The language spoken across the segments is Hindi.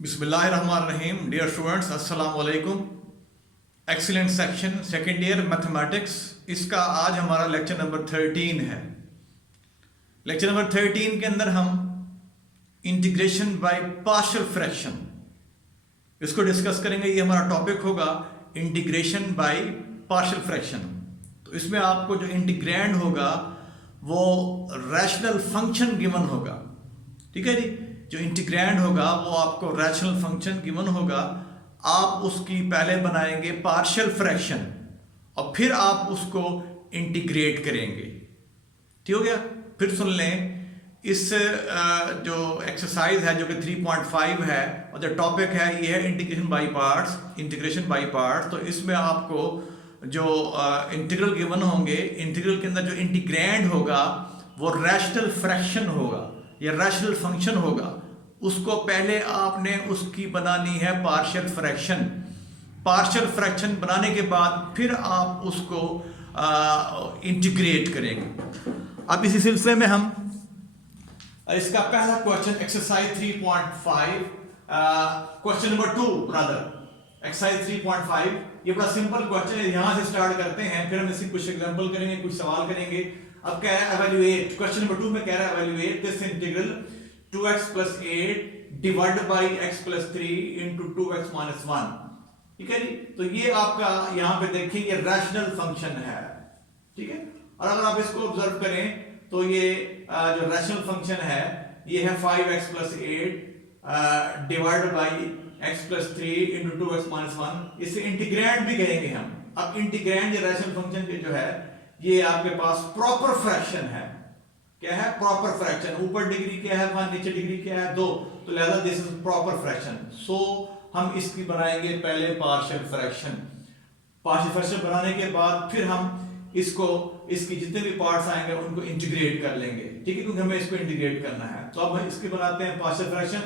बिस्मिल्लाहिर्रहमानिर्रहीम। डियर स्टूडेंट्स, अस्सलाम वालेकुम। Excellent section second year mathematics, इसका आज हमारा लेक्चर नंबर 13 है। लेक्चर नंबर 13 के अंदर हम इंटीग्रेशन बाय पार्शियल फ्रैक्शन इसको डिस्कस करेंगे। ये हमारा टॉपिक होगा इंटीग्रेशन बाय पार्शियल फ्रैक्शन। तो इसमें आपको जो इंटीग्रैंड होगा वो रैशनल फंक्शन गिवन होगा, ठीक है जी। जो इंटीग्रैंड होगा वो आपको रैशनल फंक्शन गिवन होगा। आप उसकी पहले बनाएंगे पार्शियल फ्रैक्शन और फिर आप उसको इंटीग्रेट करेंगे, ठीक हो गया। फिर सुन लें, इस जो एक्सरसाइज है जो कि 3.5 है और जो टॉपिक है ये है integration by parts, integration by parts. तो इसमें आपको जो इंटीग्रल गिवन होंगे, इंटीग्रल के अंदर जो इंटीग्रैंड होगा वो रैशनल फ्रैक्शन होगा या रैशनल फंक्शन होगा। उसको पहले आपने उसकी बनानी है पार्शियल फ्रैक्शन। पार्शियल फ्रैक्शन बनाने के बाद फिर आप उसको इंटीग्रेट करेंगे। अब इसी सिलसिले में हम इसका पहला question exercise 3.5 question number 2 brother exercise 3.5 ये बड़ा सिंपल क्वेश्चन है। यहां से स्टार्ट करते हैं, फिर हम इसकी कुछ एग्जांपल करेंगे, कुछ सवाल करेंगे। अब कह रहा है एवेल्युएट, क्वेश्चन नंबर 2 में कह रहा है evaluate this integral 2x + 8 divided by x + 3 into 2x - 1, ठीक है जी। तो ये आपका यहां पे देखिए रैशनल फंक्शन है, ठीक है। और अगर आप इसको ऑब्जर्व करें तो ये जो रैशनल फंक्शन है ये है 5x + 8 divided by x + 3 into 2x - 1। इसे इंटीग्रैंड भी कहेंगे हम। अब इंटीग्रैंड ये रैशनल फंक्शन के जो है ये आपके पास प्रॉपर फ्रैक्शन है। क्या है? Proper fraction. ऊपर डिग्री क्या है 1, नीचे डिग्री क्या है 2, तो लिहाजा दिस इज प्रॉपर फ्रैक्शन। सो हम इसकी बनाएंगे पहले पार्शियल फ्रैक्शन। पार्शियल फ्रैक्शन बनाने के बाद फिर हम इसको इसकी जितने भी पार्ट्स आएंगे उनको इंटीग्रेट कर लेंगे, ठीक है, क्योंकि हमें इसको इंटीग्रेट करना है। तो अब हम इसकी बनाते हैं पार्शियल फ्रैक्शन।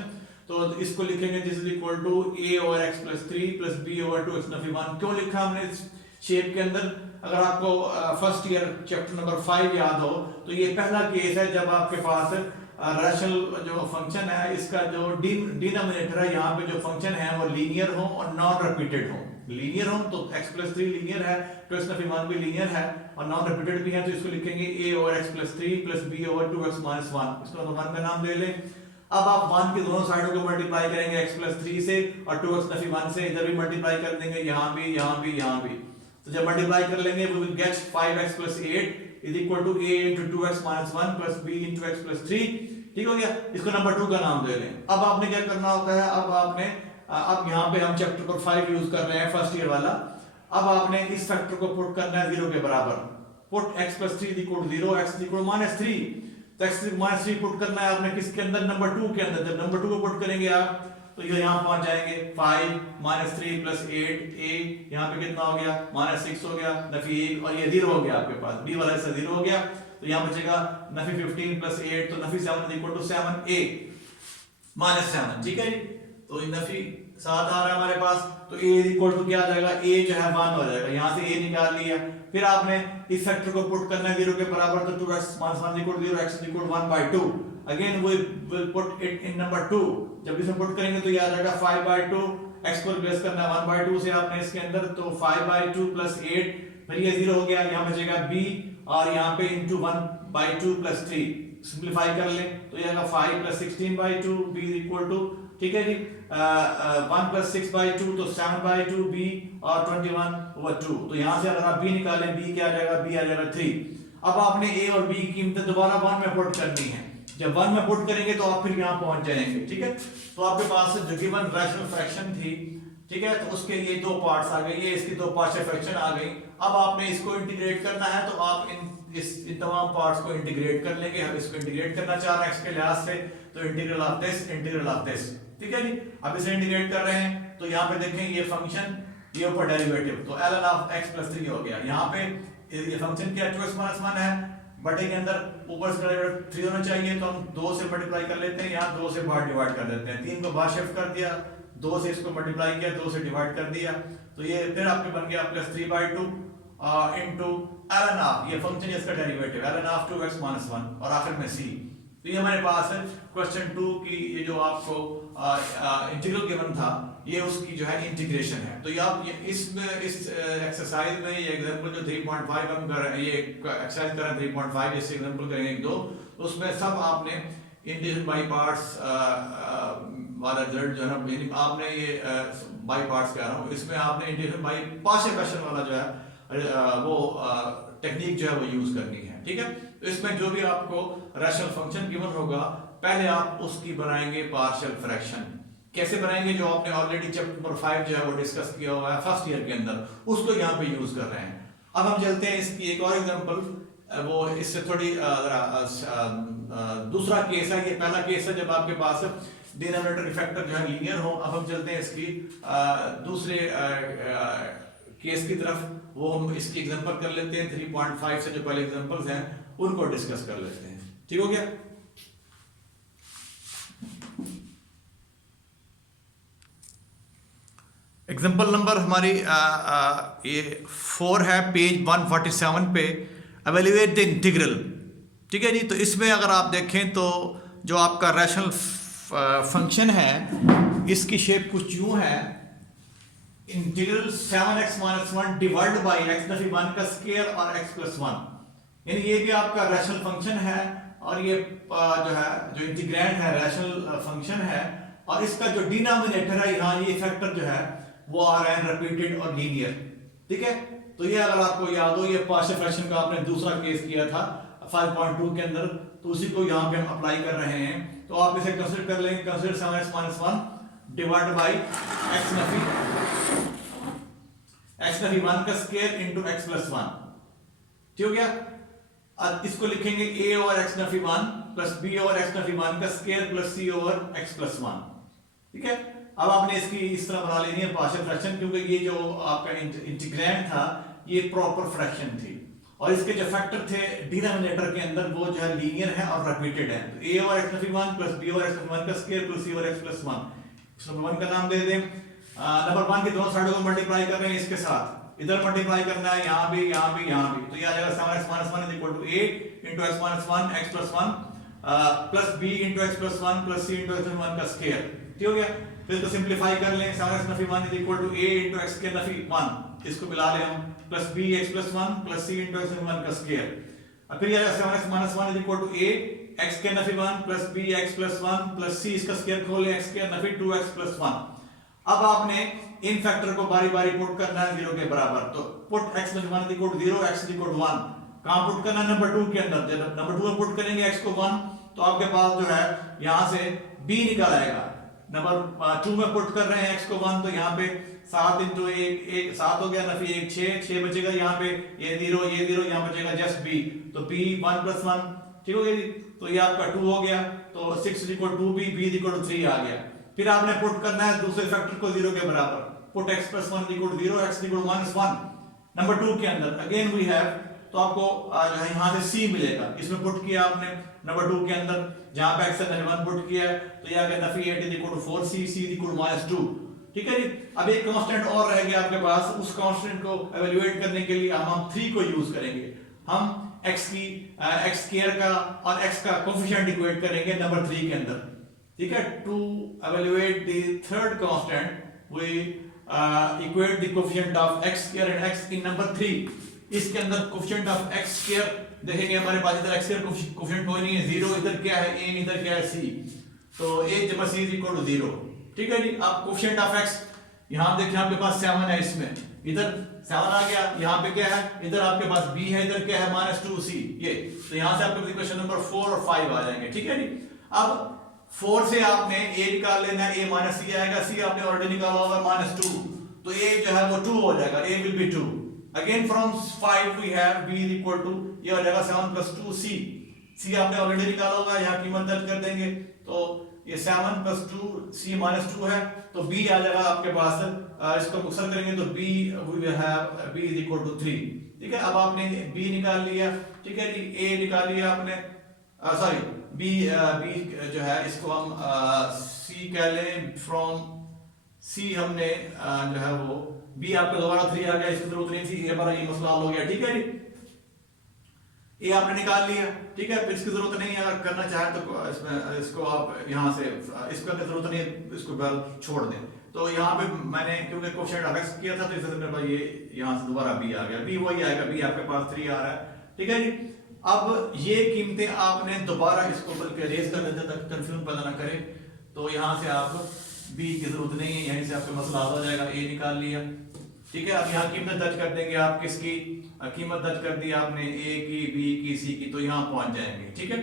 तो इसको लिखेंगे this is equal to a/x + 3 + b/2x - 1। क्यों लिखा हमने इस शेप के अंदर? अगर आपको फर्स्ट ईयर चैप्टर नंबर 5 याद हो तो ये पहला केस है जब आपके पास रैशनल जो फंक्शन है इसका जो डिनोमिनेटर है यहाँ पे जो फंक्शन है वो लीनियर हो और नॉन रिपीटेड हो। लीनियर हो तो x + 3 लीनियर है, 2x - 1 भी लीनियर है और नॉन रिपीटेड भी है। तो इसको लिखेंगे a/x + 3 + b/2x - 1। इसको नंबर 1 का नाम दे लें। अब आप 1 की दोनों साइडों को मल्टीप्लाई करेंगे x + 3 से और 2x - 1 से। इधर भी मल्टीप्लाई कर देंगे, यहाँ भी, यहाँ भी, यहाँ भी। तो जब मल्टीप्लाई कर लेंगे we will get 5x + 8 is equal to a into 2x - 1 plus b into x + 3, ठीक हो गया। इसको नंबर 2 का नाम दे लें। अब आपने क्या करना होता है, अब आपने अब यहाँ पे हम चैप्टर नंबर 5 यूज कर रहे हैं फर्स्ट ईयर वाला। अब आपने इस फैक्टर को पुट करना है 0 के बराबर। Put x + 3 = 0, x = -3। तो x -3 पुट करना है आपने किसके अंदर? नंबर 2 के अंदर। जब नंबर 2 को पुट करेंगे आप तो ये यहाँ पहुंच जाएंगे 5 - 3 + 8 a, यहाँ पे कितना हो गया -6 हो गया, नफी 1 और ये 0 हो गया आपके पास, b वाला हिस्सा 0 हो गया। तो यहाँ बचेगा नफी 15 + 8 तो नफी 7 = 7a -7, ठीक है जी। तो नफी 7 आ रहा है हमारे पास। तो a = क्या आ जाएगा? a जो है 1 हो जाएगा। यहाँ से a निकाल लिया। फिर आपने इस फैक्टर को पुट करना है 0 के बराबर। तो 2x - 1 = 0, x = 1/2। Again we will put it in number 2। जब इसे पुट करेंगे तो ये आ जाएगा 5/2। x को रिप्लेस करना है 1/2 से आपने इसके अंदर, तो 5/2 + 8, फिर ये 0 हो गया। यहाँ बचेगा b और यहाँ पे into 1/2 + 3 सिंपलीफाई कर लें तो ये आएगा 5 + 16/2 b = ठीक है जी 1 + 6/2 तो 7/2 b और 21/2। तो यहाँ से अगर आप b निकालें, b क्या आ जाएगा? b आ जाएगा 3। अब आपने a और b की कीमतें दोबारा 1 में पुट करनी है। जब 1 में पुट करेंगे तो आप फिर यहाँ पहुंच जाएंगे, ठीक है। तो आपके पास जो गिवन रैशनल फ्रैक्शन थी, ठीक है, तो उसके लिए 2 पार्ट्स आ गए, ये इसकी 2 पार्शियल फ्रैक्शन आ गई। अब आपने इसको इंटीग्रेट करना है तो आप इन तमाम पार्ट्स को इंटीग्रेट कर लेंगे। हम इसको इंटीग्रेट करना चाह रहे हैं x के लिहाज से, तो integral of this, integral of this, ठीक है जी। अब इसे इंटीग्रेट कर रहे हैं तो यहाँ पे देखें ये फंक्शन, ये ऊपर डेरिवेटिव, तो ln of x + 3 हो गया। यहाँ पे ये फंक्शन क्या 2x - 1 है, बटे के अंदर ऊपर से डेरिवेटिव 3 होना चाहिए, तो हम 2 से मल्टीप्लाई कर लेते हैं, यहाँ 2 से बाहर डिवाइड कर देते हैं। 3 को बाहर शिफ्ट कर दिया, 2 से इसको मल्टीप्लाई किया, 2 से डिवाइड कर दिया, तो ये फिर आपके बन गया +3/2 इनटू ln ऑफ, ये फंक्शन इसका डेरिवेटिव ln of 2x - 1 और आखिर में c। तो ये हमारे पास है क्वेश्चन 2 की, ये जो आपको इंटीग्रल गिवन था, ये उसकी जो है इंटीग्रेशन है। तो ये आप इसमें इस एक्सरसाइज में ये एग्जांपल जो 3.5 हम कर रहे हैं, ये एक्सरसाइज कर रहे हैं 3.5, जैसे एग्जांपल करेंगे एक दो, तो उसमें सब आपने इंटीग्रेशन बाई पार्ट्स वाला रिजल्ट जो है ना, आपने ये बाई पार्ट्स कह रहा हूँ, इसमें आपने इंटीग्रेशन बाई पार्शियल फ्रैक्शन वाला जो है वो टेक्निक जो है वो यूज करनी है, ठीक है। तो इसमें जो भी आपको रैशनल फंक्शन गिवन होगा, पहले आप उसकी बनाएंगे पार्शियल फ्रैक्शन। कैसे बनाएंगे? जो आपने ऑलरेडी चैप्टर नंबर 5 जो है वो डिस्कस किया हुआ है फर्स्ट ईयर के अंदर, उसको यहाँ पे यूज कर रहे हैं। अब हम चलते हैं इसकी एक और एग्जांपल, वो इससे थोड़ी दूसरा केस है। ये पहला केस है जब आपके पास डिनोमिनेटर फैक्टर जो है लीनियर हो। अब हम चलते हैं इसकी दूसरे केस की तरफ, वो हम इसकी एग्जांपल कर लेते हैं। 3.5 से जो पहले एग्जांपल्स हैं उनको डिस्कस कर लेते हैं, ठीक हो गया। एग्जांपल नंबर हमारी ये 4 है, पेज 147 पे, एवेल्युएट द इंटीग्रल, ठीक है जी। तो इसमें अगर आप देखें तो जो आपका रैशनल फंक्शन है, इसकी शेप कुछ यूं है, integral 7x-1 divide by x-1 का स्क्वायर और x+1, यानी ये भी आपका रैशनल फंक्शन है, और ये जो है जो इंटीग्रैंड है रैशनल फंक्शन है, और इसका जो डिनोमिनेटर है यहाँ, ये फैक्टर जो है वो आ रहा है रिपीटेड और लीनियर, ठीक है। तो ये अगर आपको याद हो, ये पार्शियल फ्रैक्शन का आपने दूसरा केस किया था 5.2 के अंदर, तो उसी को यहाँ पे हम अप्लाई कर रहे हैं। तो आप इसे कंसीडर कर लेंगे, consider 7x-1 divide by x-1 का स्क्वायर इनटू x+1, ठीक हो गया। अब इसको लिखेंगे a over x-1 plus b over x-1 का square plus c over x+1, ठीक है। अब आपने इसकी इस तरह बना लेनी है पार्शियल फ्रैक्शन, क्योंकि ये जो आपका इंटीग्रैंड था ये प्रॉपर फ्रैक्शन थी, और इसके जो फैक्टर थे डिनोमिनेटर के अंदर वो जो है लीनियर है और रिपीटेड है। तो a over x-1 plus b over x-1 का square plus c over x+1, number 1 का नाम दे दें। नंबर 1 की दोनों साइडों को मल्टीप्लाई कर रहे हैं इसके साथ, इधर मल्टीप्लाई करना है, यहाँ भी यहाँ भी यहाँ भी, तो ये आ जाएगा 7x-1 equal to a into x-1 x+1 plus b into x+1 plus c into x+1 का स्क्वायर, ठीक हो गया। फिर इसको सिंपलीफाई कर लें, 7x-1 equal to a into x-1, इसको मिला लें हम, plus b x+1 plus c into x+1 का स्क्वायर। अब फिर आ जाएगा 7x-1 equal to a x-1 plus b x+1 plus c, इसका स्क्वायर खोलें x-2 2x+1। अब आपने इन फैक्टर को बारी बारी पुट करना है 0 के बराबर, तो put x-1 equal to 0 x equal to 1, कहां पुट करना है? नंबर 2 के अंदर। जब नंबर 2 में पुट करेंगे x को 1, तो आपके पास जो है यहां से b निकल आएगा। नंबर 2 में पुट कर रहे हैं x को 1, तो यहाँ पे 7 इंटू 1 7 हो गया, ना फिर 1 6 बचेगा, यहाँ पे ये 0 यहाँ बचेगा जस्ट b, तो b 1 प्लस 1, ठीक हो गया। तो ये आपका 2 हो गया, तो 6 equal to b, b equal to 3 आ गया। फिर आपने पुट करना है दूसरे फैक्टर को 0 के बराबर, put x+1 equal to 0 x equal to 1 number 2 के अंदर। अगेन वी हैव, तो आपको यहाँ से c मिलेगा, इसमें पुट किया आपने नंबर 2 के अंदर, जहां पे x-1 पुट किया है, तो ये आ गया नफी 8 equal to 4c, c equal to -2, ठीक है जी। अब एक कांस्टेंट और रह गया आपके पास, उस कांस्टेंट को एवेल्युएट करने के लिए हम 3 को यूज करेंगे। हम x स्क्वायर का और x का कोएफिशिएंट इक्वेट करेंगे नंबर 3 के अंदर, ठीक है। To evaluate the third constant we equate the coefficient of x square and x in number 3। इसके अंदर कोएफिशिएंट ऑफ x स्क्वायर देखेंगे, हमारे पास इधर x स्क्वायर कोएफिशिएंट कोई नहीं है, 0 इधर क्या है a, इधर क्या है c, तो a जमा c इक्वल टू 0, ठीक है जी। अब कोएफिशिएंट ऑफ x यहां देखिए आपके पास 7 है, इसमें इधर 7 आ गया, यहाँ पे क्या है, इधर आपके पास b है, इधर क्या है -2c, ये, तो यहां से आपके इक्वेशन नंबर 4 और 5 आ जाएंगे, ठीक है जी। अब 4 से आपने a निकाल लेना है, a माइनस c आएगा, c आपने ऑलरेडी निकाला होगा -2, तो a जो है वो 2 हो जाएगा, a will be 2। Again from 5 we have b equal to, ये हो जाएगा 7 प्लस 2c, c आपने ऑलरेडी निकाला होगा, यहाँ कीमत दर्ज कर देंगे, तो ये 7 प्लस 2 c माइनस 2 है, तो b आ जाएगा आपके पास, इसको मुक्सर करेंगे तो b we will have b equal to 3, ठीक है। अब आपने b निकाल लिया, ठीक है जी, a निकाल लिया आपने, सॉरी b जो है इसको हम c कह लें, फ्रॉम c हमने जो है वो b आपका दोबारा 3 आ गया, इसकी जरूरत नहीं थी, ये हमारा ये मसला हल हो गया, ठीक है जी। ए आपने निकाल लिया, ठीक है। फिर इसकी जरूरत नहीं है, अगर करना चाहे तो इसको आप यहाँ से इसको करने की जरूरत नहीं है, इसको बल छोड़ दें। तो यहाँ पे मैंने क्योंकि क्वेश्चन अवेक्स किया था तो इससे मेरे पास ये यहाँ से दोबारा बी आ गया, बी वही आएगा, बी आपके पास 3 आ रहा है, ठीक है जी। अब ये कीमतें आपने दोबारा इसको बल्कि रेज कर देते तक कंफ्यूजन पैदा ना करें, तो यहाँ से आप बी की जरूरत नहीं है, यहीं से आपका मसला हो जाएगा, ए निकाल लिया, ठीक है। अब यहाँ कीमत दर्ज कर देंगे आप, किसकी कीमत दर्ज कर दी आपने, ए की, बी की, सी की, तो यहाँ पहुंच जाएंगे, ठीक है।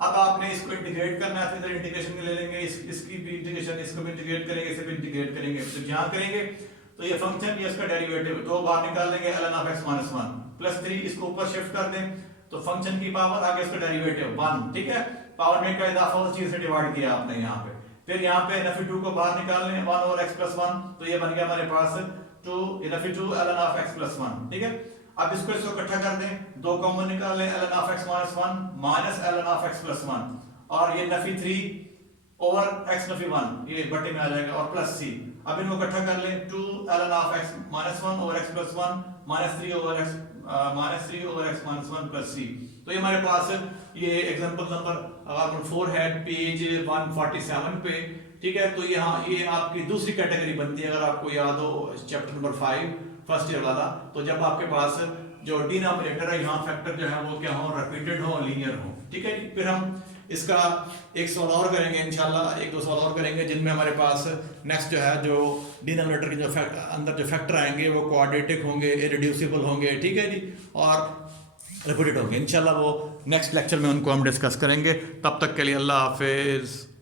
अब आपने इसको इंटीग्रेट करना है, इधर इंटीग्रेशन में ले लेंगे, इसकी भी इंटीग्रेशन, इसको भी इंटीग्रेट करेंगे, इसे भी इंटीग्रेट करेंगे, तो यहाँ करेंगे तो ये फंक्शन ये इसका डेरिवेटिव तो बाहर निकाल लेंगे ln of x - 1 प्लस 3, इसको ऊपर शिफ्ट कर दें तो फंक्शन की पावर आगे इसका डेरिवेटिव 1, ठीक है। पावर में का इजाफा उस चीज से डिवाइड किया आपने यहाँ पे, फिर यहाँ पे नफी 2 को बाहर निकाल लें 1 और x + 1, तो ये बन गया हमारे पास 2 नफी 2 ln of x + 1, ठीक है। अब इसको इकट्ठा कर दें, 2 कॉमन निकाल लें ln of x - 1 minus ln of x + 1, और ये नफी 3 ओवर x नफी 1 ये बटे में आ जाएगा, और प्लस c। अब इनको इकट्ठा कर लें, 2 ln of x - 1 over x + 1 minus 3 over x - 1 plus c। तो ये हमारे पास ये एग्जांपल नंबर 4 है पेज 147 पे, ठीक है। तो यहाँ ये आपकी दूसरी कैटेगरी बनती है, अगर आपको याद हो चैप्टर नंबर 5 फर्स्ट ईयर वाला, तो जब आपके पास जो डिनोमिनेटर है यहाँ फैक्टर जो है वो क्या हो, रिपीटेड हो, लीनियर हो, ठीक है। फिर हम इसका एक सवाल और करेंगे इंशाल्लाह, एक दो सवाल और करेंगे जिनमें हमारे पास नेक्स्ट जो है जो डिनोमिनेटर के जो अंदर जो फैक्टर आएंगे वो क्वाड्रेटिक होंगे, इरेड्यूसिबल होंगे, ठीक है जी, और रिपीटेड होंगे। इंशाल्लाह वो नेक्स्ट लेक्चर में उनको हम डिस्कस करेंगे। तब तक के लिए अल्लाह हाफिज़।